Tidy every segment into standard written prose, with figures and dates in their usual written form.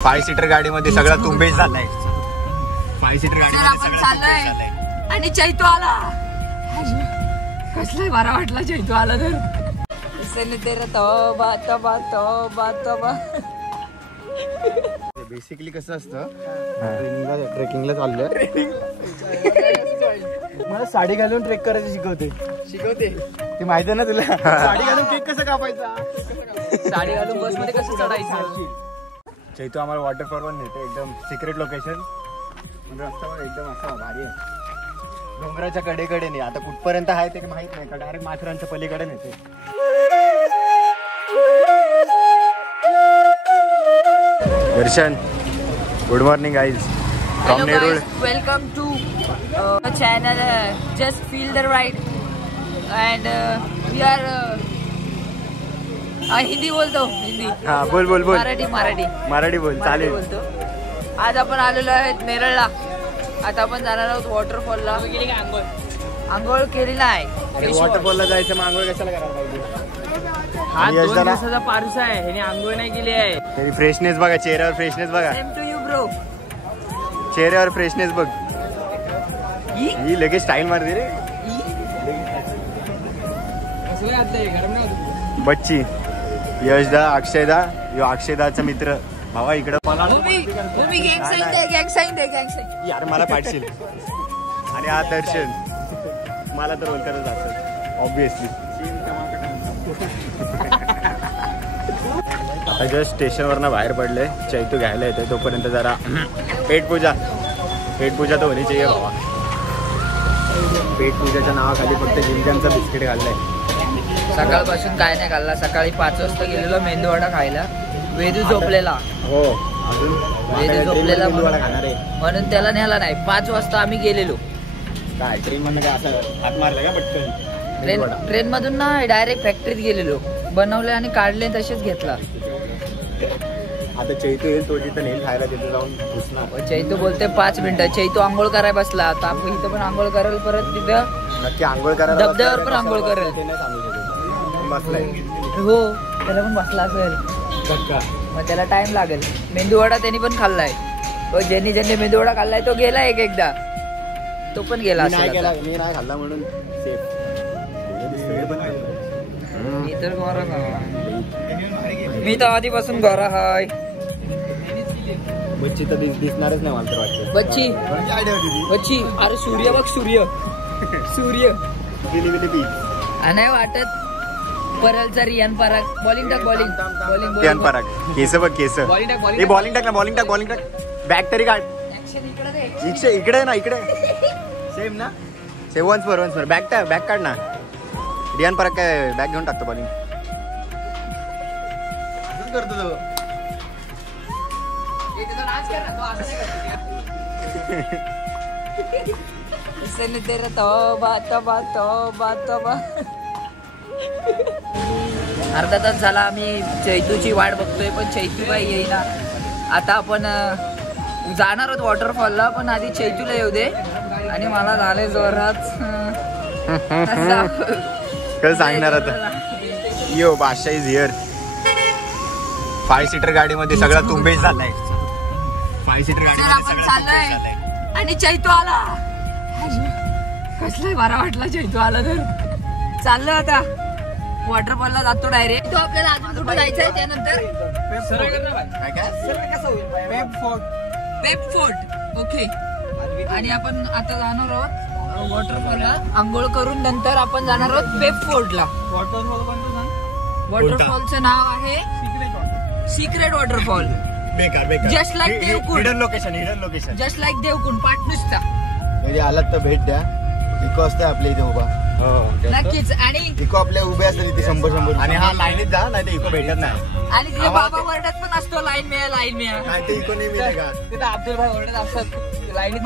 5 seater गाडीमध्ये सगळा तुंबेच झालाय. 5 सीटर गाडी आपण चाललोय आणि चैतू आला. कसलाय बरा वाटला चैतू आला तर. बेसिकली कसं असतं, ट्रेकिंगला चाललोय. मला साडी घालून ट्रेक करायचं शिकवते ते माहिती ना तुला. साडी घालून केक कसं कापायचा, साडी घालून बस मध्ये कसं चढायचं. चैतू आम्हाला वॉटरफॉल वर नेते, एकदम सिक्रेट लोकेशन. म्हणजे रस्ता पण एकदम असा भारी आहे, डोंगराच्या कडेकडे नाही. आता कुठपर्यंत आहे ते माहित नाही, का डायरेक्ट माथेरानच्या पलीकडे नेते. Darshan, good morning guys from Nerul. Welcome to channel just feel the ride and we are Hindi बोलतो. हिंदी हा बोल बोल बोल. मराठी बोल चालेल. बोलतो. आज आपण आलेलो आहेत नेरळला. आता आपण जाणार आहोत वॉटरफॉलला. आंघोळ केली नाही. वॉटरफॉलला जायचं मग आंघोळ कशाला करायला पाहिजे. हा 2 दिवसाचा पारूस आहे, ह्याने आंघोळ नाही केली आहे. तरी फ्रेशनेस बघा चेहऱ्यावर, फ्रेशनेस बघा. Same to you bro. चेहऱ्यावर फ्रेशनेस बघ. ही लगेच स्टाईल मारते रे. बच्ची, यशदा, अक्षयदा. यो अक्षयदाचा मित्र भावा इकडं. तुम्ही गँग साईन दे. यार मला पाठशील. आणि हा दर्शन, मला तर ओळखतच असत ऑब्विसली. जस्ट स्टेशनवरनं बाहेर पडले. चैतू घ्यायला येतोय, तोपर्यंत जरा पेटपूजा तर होणी चाहिए बाबा. पेटपूजाच्या नावाखाली फक्त जिंजांचा बिस्किट घाललाय. सकाळपासून काय नाही खाल्ला. सकाळी 5 वाजता गेलेलो मेंदूवडा खायला. वेदू झोपलेला. हो, अजून वेदू झोपलेला खाणार आहे म्हणून त्याला न्यायला नाही. 5 वाजता आम्ही गेलेलो. काय ट्रेन मधून काय असं हात मारलं का पटकन. ट्रेन मधून नाही, डायरेक्ट फॅक्टरीत गेलेलो. बनवले आणि काढले, तसेच घेतला. आता चैतू येईल, तो तिथं नेल खायला, तिथे जाऊन घुसणार. चैतू बोलते 5 मिनिटं. चैतू आंघोळ करायला बसला. आता आपण इथं पण आंघोळ करेल. परत तिथं नक्की आंघोळ करायला धबधब्यावर पण आंघोळ करेल. ते नाही सांगू शकत. बसलाय. हो, त्याला पण बसला असेल. मग त्याला टाइम लागेल. मेंदूवडा त्यांनी पण खाल्लाय. ज्यांनी मेंदूवडा खाल्लाय तो गेला एकदा. तो पण गेला. मी नाही खाल्ला म्हणून सेफ. मी तर मी तर आधीपासून घरा हाय. बच्ची तर दिसणारच नाही मला तर वाटतं. बच्ची अरे सूर्य बघ, सूर्य नाही वाटत. परलचा रियान पराग. बॉलिंग टाक. रियान पराग. केस बघ, केस. बॉलिंग टाक. बॅक तरी काढ. इकडे ना, इकडे सेम ना. वन्स फॉर बॅक काढ ना. रियान पराग काय बॅक घेऊन टाकतो. बॉलिंग करतो तो. अर्धा तास झाला आम्ही चैतूची वाट बघतोय, पण चैतू बाई येईना. आता आपण जाणार आहोत वॉटरफॉलला, पण आधी चैतूला येऊ दे. आणि मला झाले जोरात. काय सांगणार आता. यो बादशाह इज हिअर. 5 सीटर गाडीमध्ये सगळा तुंबेच झालाय. 5 सीटर गाडी आपण चाललोय आणि चैतू आला. कसलाय बरा वाटला चैतू आला तर. चाललोय आता वॉटरफॉलला जातो डायरेक्ट. तो आपल्याला अजून कुठे जायचंय त्यानंतर वेब फोर्ट. ओके. आणि आपण आता जाणार आहोत वॉटरफॉलला. आंघोळ करून नंतर आपण जाणार आहोत वेब फोर्टला. वॉटरफॉलचं नाव आहे secret waterfall. Just like Devkund. Hidden location just like Devkund पाटणूसचा. म्हणजे आलात तर भेट द्या. इको असते आपल्या इथे उभा. नक्कीच. आणि इको आपल्या उभे असते तिथे 100. आणि हा लाईनीत जा, नाही तर इको भेटत नाही. आणि तिथे बाबा वरडत पण असतो लाईन मिळा. नाही ते इको नाही मिळेल का. तिथे अब्दुल भाई वरडत असतात लाईनीत.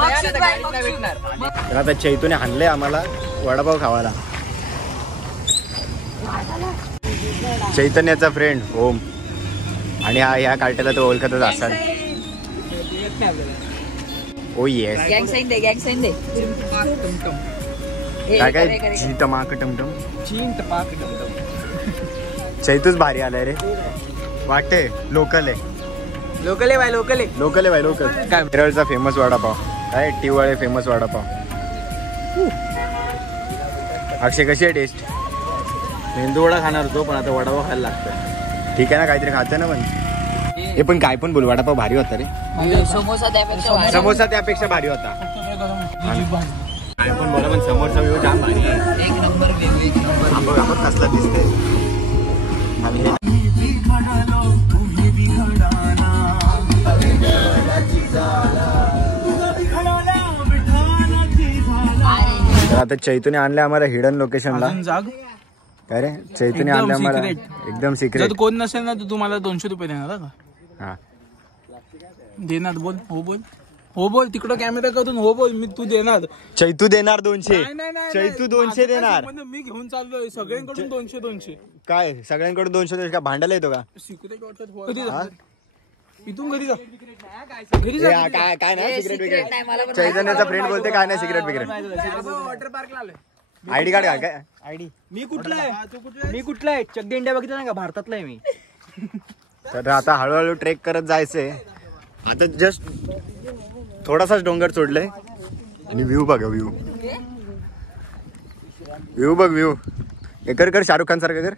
तर आता चैतूने आणले आम्हाला वडापाव खावायला. चैतन्याचा फ्रेंड ओम. आणि हा ह्या कार्टेला तो ओळखतच असाल. ओ येस. गँग साईन दे. काय जी टमाक टमटम. चैतूच भारी आलाय रे. वाटते लोकल आहे. लोकल आहे बाय लोकल आहे. लोकल आहे भाई लोकल. काय केरळचा फेमस वडापाव काय टिवाळे फेमस वडापाव. अक्षय कशी आहे टेस्ट. मेंदू वडा खाणार होतो पण आता वडापाव खायला लागतं. ठीक आहे ना काहीतरी खातं ना पण हे पण काय पण बोल वडापाव भारी होता रे. समोसा त्यापेक्षा समोसा त्यापेक्षा भारी होता. काय पण बोला पण समोरचा व्ह्यू जाम भारी आहे. एक नंबर आपण आपण कसला दिसतंय. तर आता चैतूने आणले आम्हाला हिडन लोकेशनला. काय रे चैतूने आणले आम्हाला एकदम सिक्रेट. कोण नसेल ना तर तुम्हाला 200 रुपये देणार का. हा देणार. बोल हो बोल हो बोल तिकडं कॅमेरा करून हो बोल. मी तू देणार. चैतू देणार 200. नाही, चैतू 200 देणार. मी घेऊन चाललोय सगळ्यांकडून 200. काय सगळ्यांकडे 200 का भांडायला येतो का. सिक्रेट वॉटर इथून घरी जा. काय नाही सिक्रेट चैतन्याचा फ्रेंड बोलते काय नाही सिक्रेट बिक्रेट. वॉटर पार्कला आलोय. आयडी कार्ड काय आयडी. मी कुठला आहे चक इंडिया बघितलं ना का भारतातला आहे मी. तर आता हळूहळू ट्रेक करत जायचंय. आता जस्ट थोडासाच डोंगर सोडलंय आणि व्ह्यू बघा व्ह्यू बघ व्ह्यू. हे कर शाहरुख खान सारखं कर.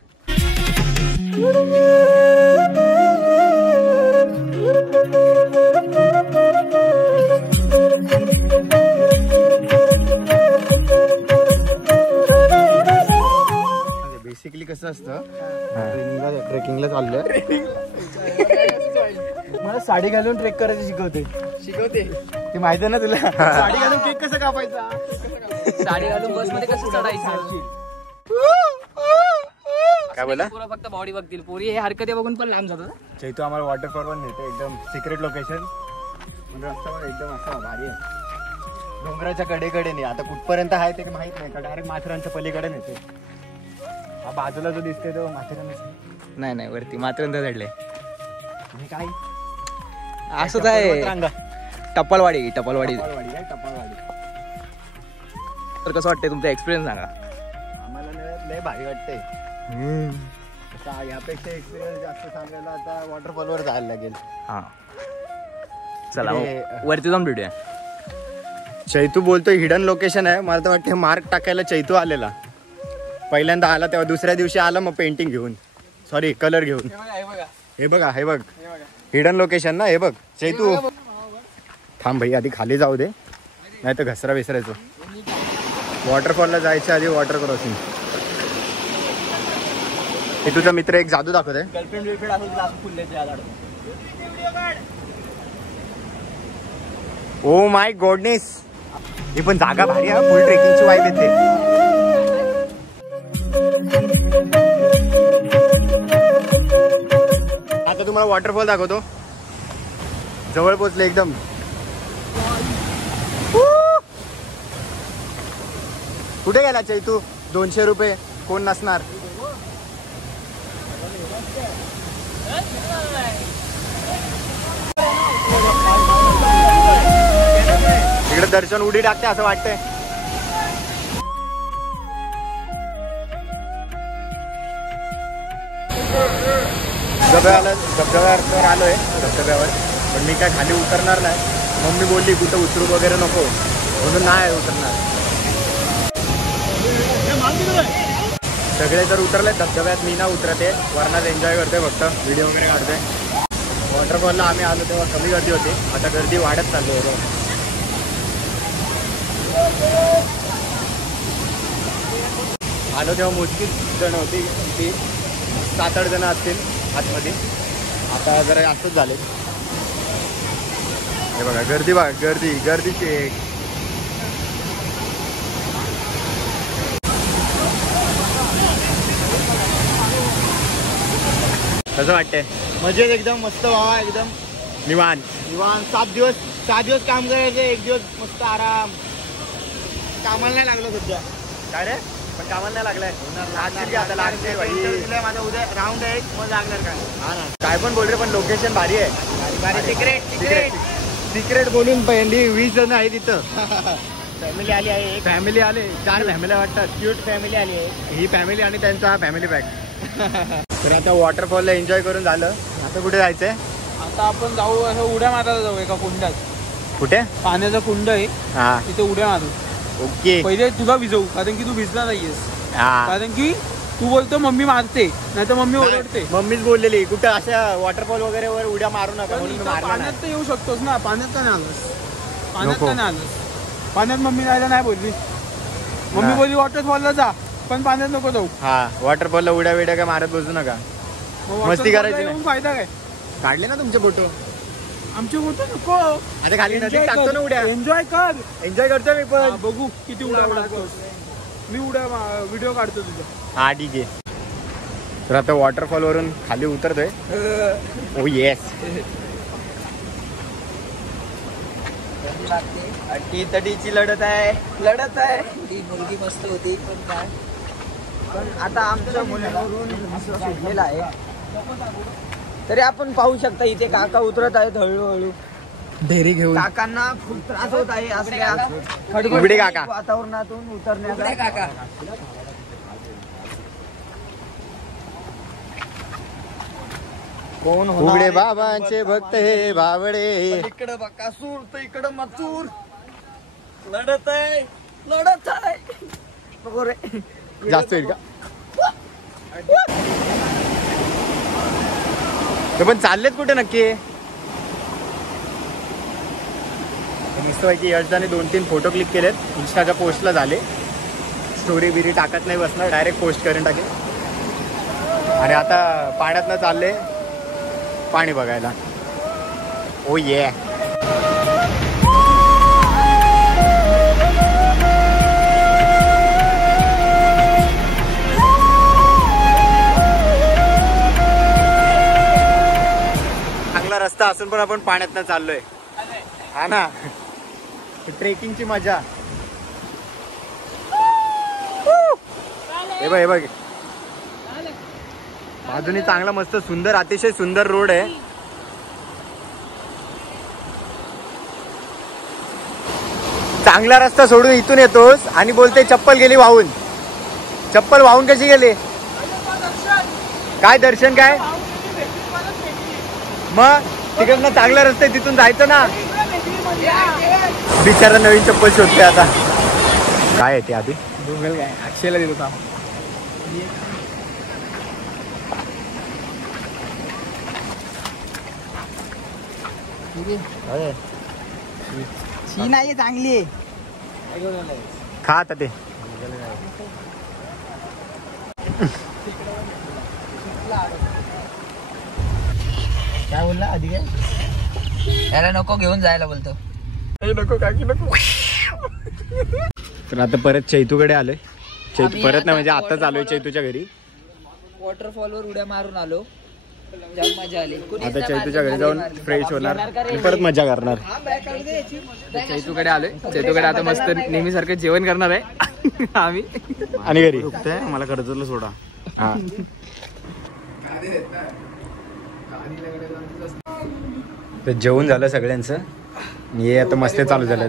बेसिकली कसं असतं ट्रेकिंगला चाललंय. मला साडी घालून ट्रेक करायचं शिकवते ते माहिती ना तुला. साडी घालून केक कसं कापायचा. साडी घालून बस मध्ये कसं चढायचं. काय बोला. फक्त बॉडी बघतील पोरी हे हरकती बघून पण लांब जातात. चैतू आम्हाला वॉटरफॉल नेते एकदम सिक्रेट लोकेशन. रस्ता एकदम असा भारी आहे. डोंगराच्या कडेकडे नाही. आता कुठपर्यंत आहे ते माहित नाही का. डायरेक्ट माथेरानच्या पलीकडे नेते. हा बाजूला जो दिसते तो माथेरान नाही वरती मात्र चढले. काय असंच आहे. टप्पलवाडी टपालवाडी तर कसं वाटतंय तुमचा एक्सपिरियन्स सांगा. आम्हाला लय भारी वाटतंय. यापेक्षा एक्सपिरियन्स जास्त सांगायला आता वॉटरफॉलवर जायला लागेल. हा चला वरती जाऊन भेटूया. चैतू बोलतोय हिडन लोकेशन आहे. मला तर वाटतं मार्क टाकायला चैतू आलेला. पहिल्यांदा आला तेव्हा दुसऱ्या दिवशी आला मग पेंटिंग घेऊन सॉरी कलर घेऊन. हे बघ हिडन लोकेशन ना. हे बघ चैतू थांब भाई आधी खाली जाऊ दे नाही तर घसरा विसरायचो. वॉटरफॉलला जायच्या आधी वॉटर क्रॉसिंग. हे तुझा मित्र एक जादू दाखवत आहे. Oh my goodness. ही पण जागा भारी आहे. फुल ट्रेकिंगची वाईब येते. आता तुम्हाला वॉटरफॉल दाखवतो. जवळ पोचले एकदम. कुठे गेला चैतू. 200 रुपये कोण नसणार. इकडे दर्शन उडी टाकते असं वाटतंय. धबधब्यावर आलोय धबधब्यावर पण मी काय खाली उतरणार नाही. मम्मी बोलली कुठं उतरू वगैरे नको म्हणून नाही उतरणार. सगळे जर उतरले धबधब्यात मी ना उतरते. वरनाच एन्जॉय करते फक्त व्हिडिओ वगैरे काढते. वॉटरफॉलला आम्ही आलो तेव्हा कमी गर्दी होती. आता गर्दी वाढत चालली आहे. आलो तेव्हा मोजकीच जण होती. ती 7-8 जण असतील आतमध्ये. आता जरा जास्तच झाले. हे बघा गर्दी बघा गर्दीची एक. कसं वाटतंय. मजेत एकदम मस्त व्हावा. एकदम निवांत 7 दिवस काम करायचं. 1 दिवस मस्त आराम. कामाला नाही लागलं सध्या. काय रे पण कामाला नाही लागलाय. माझा उद्या राऊंड आहे मग लागणार काय. हा ना काय पण बोल रे पण लोकेशन भारी आहे. सिक्रेट बोलून पहिली 20 जण आहे तिथं. फॅमिली आली आहे. फॅमिली आले 4 फॅमिली वाटतात. क्यूट फॅमिली आली आहे. ही फॅमिली आणि त्यांचा हा फॅमिली पॅक. तर आता वॉटरफॉलला एन्जॉय करून झालं. आता कुठे जायचंय. आता आपण जाऊ असं उड्या मारायला जाऊ एका कुंडात. कुठे? पाण्याचा कुंड आहे हा तिथे उड्या मारू. ओके. पहिले तुला भिजवू कारण की तू भिजला नाहीयेस. हा कारण की तू बोलतो मम्मी मारते नाही तर मम्मी ओरडते. मम्मीच बोललेली कुठं अशा वॉटरफॉल वगैरे वर उड्या मारू नका म्हणून मी मारला पाण्यात तर येऊ शकतोस ना. पाण्यात का नाही आलास? पाण्यात नको. का नाही आलास? पाण्यात मम्मी जायला नाही बोलली. मम्मी नाही. बोलली वॉटरफॉलला जा पण पाण्यात नको जाऊ. हा वॉटरफॉलला उड्या वेड्या काय मारत बसू नका. मग मस्ती waterfall ला करायची येऊन फायदा काय? काढले ना तुमचे फोटो. आमची फोटो नको. आता खाली नदीत टाकतो ना उड्या. एन्जॉय कर. एन्जॉय करतो मी हा, पण. बघू किती उड्या मारतोस. मी उड्या व्हिडिओ काढतो तुझा. हा ठीक आहे. तर आता वॉटरफॉल वरून खाली उतरतोय. ओ येस. अटी तटीची लढत आहे. ती मुलगी मस्त होती पण काय पण आता आमच्या मुलीवरून असं सुटलेलं आहे. तरी आपण पाहू शकता इथे काका उतरत आहेत हळूहळू. ढेरी घेऊन काकांना खूप त्रास होत आहे असल्या उघडे काका. वातावरणातून उतरण्याचा. काका कोण उघडे बाबांचे भक्त हे बावडे. इकडं बकासूर तर इकडं मचूर. लढत आहे बघू रे. जास्त होईल का? ते पण चाललेत कुठे नक्की? मस्तपैकी यशदाने 2-3 फोटो क्लिक केलेत. इंस्टाच्या पोस्टला झाले. स्टोरी बिरी टाकत नाही बसणार डायरेक्ट पोस्ट करून टाकेल. आणि आता पाण्यातनं चालले पाणी बघायला. ओ ये चांगला रस्ता असून पण आपण पाण्यातनं चाललोय. हा ना ट्रेकिंगची मजा. हे बघ हे बघ बाजूने चांगला मस्त सुंदर अतिशय सुंदर रोड आहे. चांगला रस्ता सोडून इथून येतोस आणि बोलते चप्पल गेली वाहून. चप्पल वाहून कशी गेली? काय दर्शन काय? मग तिकडनं चांगला रस्ता आहे तिथून जायचं ना. बिचारा नवीन चप्पल शोधते आता. काय आहे ते आधी गुगल काय अक्षयला देतो काम. ही नाही चांगली आहे. खा आता ते. काय बोलला आधी काय? याला नको घेऊन जायला बोलतो. नको काकी नको. तर आता परत चैतूकडे आलोय. चैतू परत नाही म्हणजे आताच आलोय चैतूच्या घरी. वॉटरफॉल वर उड्या मारून आलो. जाम मजा आली. आता चैतूच्या घरी जाऊन फ्रेश होणार आणि परत मजा करणार. चैतूकडे आलोय. चैतूकडे आता मस्त नेहमीसारखं जेवण करणार आहे आम्ही. आणि घरी मला कर्जतला सोडा. हा तर जेवण झालं सगळ्यांचं. हे आता मस्त चालू झालं.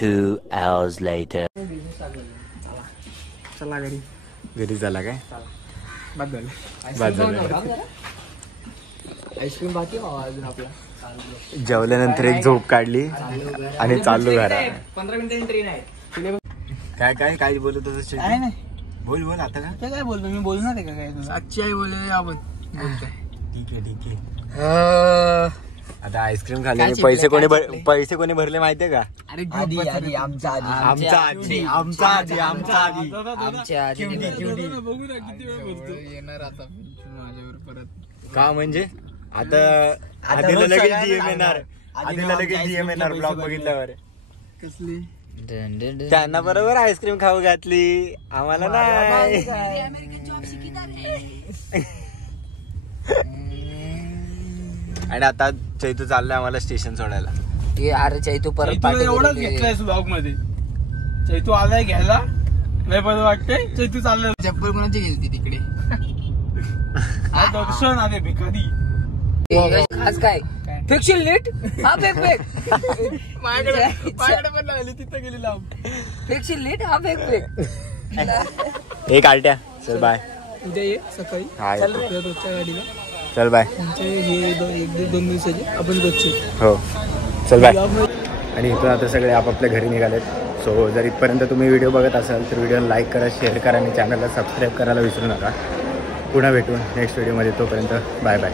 2 hours later. चला घरी. घरी झाला काय? बाद झालं. बाद झालं. आईस्क्रीम बाकी अजून आपला. जेवल्यानंतर एक झोप काढली आणि चाललो घरा. 15 मिनिटांनी ट्रेन आहे. काय काय काय बोलत होतं? काय नाही बोल बोल आता का? काय बोलतो मी बोलणार आहे का काय तुला? आजची आई बोलले आपण ठीक आहे ठीक आहे. आता आईस्क्रीम खाल्ले. पैसे कोणी भरले माहितीये का? अरे आधी आमच्या आमचा आजी आमचा आजी आमचा आजी. आमच्या आधी बघू ना किती वेळ बोलतो. येणार आता माझ्यावर परत का म्हणजे आता आधीला लगेच डीएम येणार. आधीला लगेच डीएम येणार ब्लॉग बघितल्यावर. कसली त्यांना बरोबर आईस्क्रीम खाऊ घातली आम्हाला नाही. आणि आता चैतू चाललाय आम्हाला स्टेशन सोडायला. अरे चैतू परत चैतूला एवढंच घेतलाय ब्लॉग मध्ये. चैतू आलाय घ्यायला लय बरं वाटतंय. चैतू चाललाय. चप्पल कोणाची गेली तिकडे? दर्शन आले भिकारी. आज काय फेकशील नीट? हा फेक माझ्याकडे पण आली तिथं गेली लांब. फेकशील नीट? हा फेक एक आलट्या. चल बाय. उद्या ये सकाळी. हा रोजच्या गाडीला. चल बाय. हे 1-2 दिवसाचे आपण रोजचे. हो चल बाय. आणि इथून आता सगळे आपापल्या घरी निघालेत. सो जर इथपर्यंत तुम्ही व्हिडिओ बघत असाल तर व्हिडिओला लाईक करा, शेअर करा आणि चॅनलला सबस्क्राईब करायला विसरू नका. पुन्हा भेटून नेक्स्ट व्हिडिओमध्ये. तोपर्यंत बाय बाय.